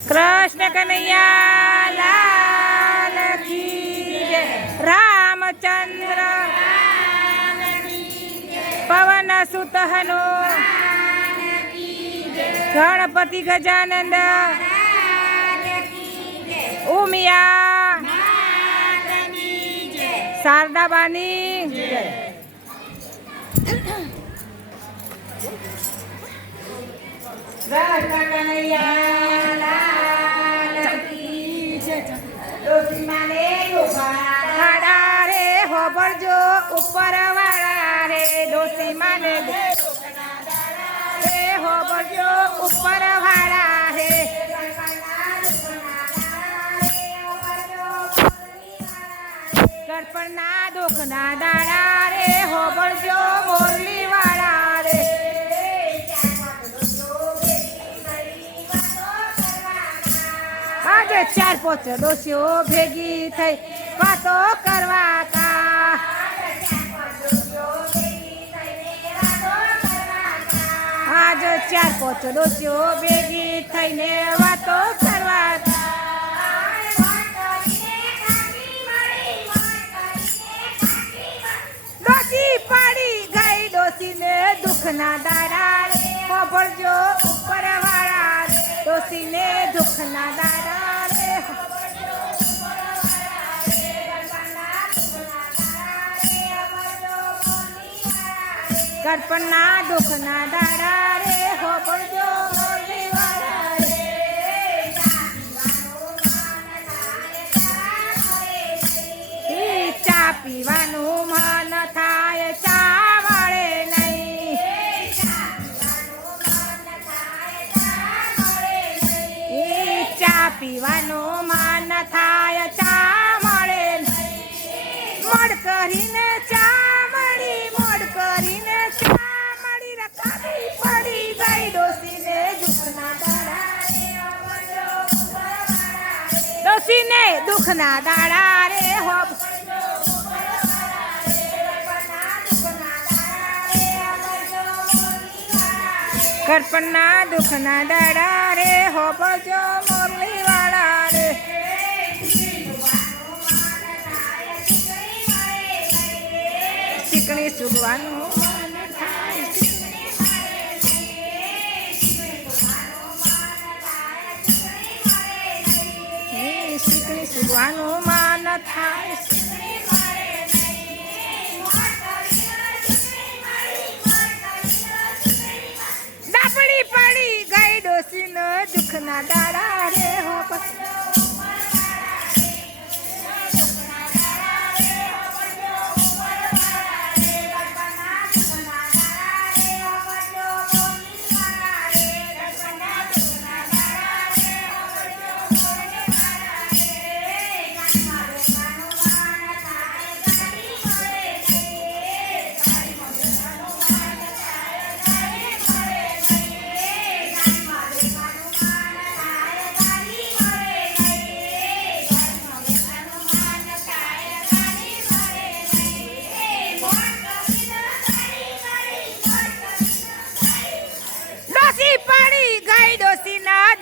કૃષ્ણ કનૈયા લાલ જય. રામચંદ્ર પવન સુત ગણપતિ ગજાનંદ ઉમિયા શારદાબાની. કૃષ્ણ કનૈયા ડોશીમાને વાળા રે હોબળજો ઉપર વાળા રે ડોશીમાને રે હોબળજો ઉપર વાળા રે ગડપણના દુઃખના દાડા રે ચાર પોચ ડોસીઓ ભેગી થઈ વાતો કરવા કા આજ ચાર પોચ ડોસીઓ ભેગી થઈને વાતો કરવા ડોસી પાડી ગઈ ડોસીને દુઃખના દાડા રે ખોભળજો ઉપર વાળા રે ડોસીને દુઃખના દાડા ગડપણના દુઃખના દાડા રે, હો ઈ ચા પીવાનું મન થાય, ચા મળે નહીં. ચા પીવાનું મન થાય, ચા મળે મળ કરીને ચા ડોસીને દુઃખના દાડા રે હોબ કરપણના દુઃખના દાડા રે હોબજો મોરલી વાળા રે ચીકણી સુગવાનું પીવાનું માન થાય. દાપડી પડી ગઈ ડોસી ન દુઃખ ના દાડા રે હો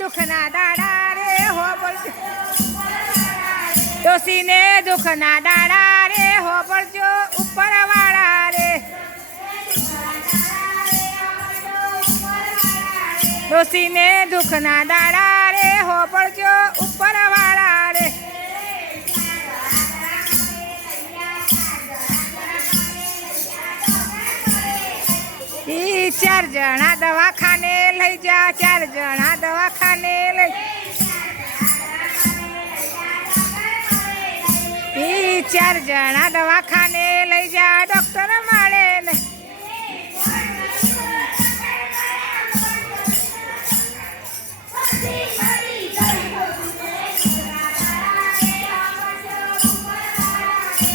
દુઃખના દાડા રે હો બોલજો ડોસીને દુઃખના દાડા રે હો બોલજો ઉપર વાળા રે ડોસીને દુઃખના દાડા રે હો બોલજો ઉપર વાળા રે ઈ ચાર જણા દવાખાને લઈ જા ચાર જણા દવાખાને લઈ ઈ ચાર જણા દવાખાને લઈ જા ડોક્ટર મળે ને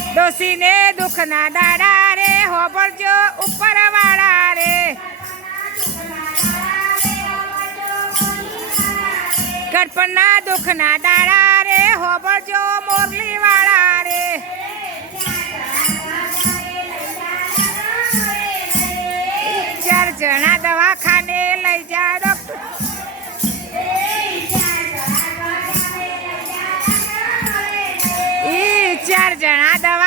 ડોસીને દુઃખના દાડા રે હોબળજો ઉપર વાળા રે બચપનના દુઃખના દાડા રે હોબળજો મોરલી વાળા રે. ચાર જણા દવાખાને લઈ જા ડોક્ટર ચાર જણા દવા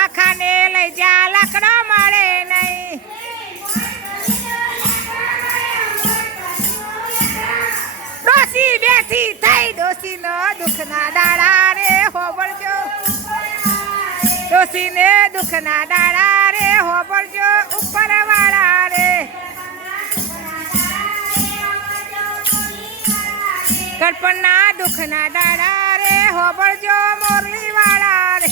ડોસી થઈ ડોસી નો દુઃખના દાડા રે હોબળજો. ડોસી ને દુઃખના દાડા રે હોબળજો ઉપર વાળા રે ગડપણના દુઃખના દાડા રે હોબળજો મોરલી વાળા રે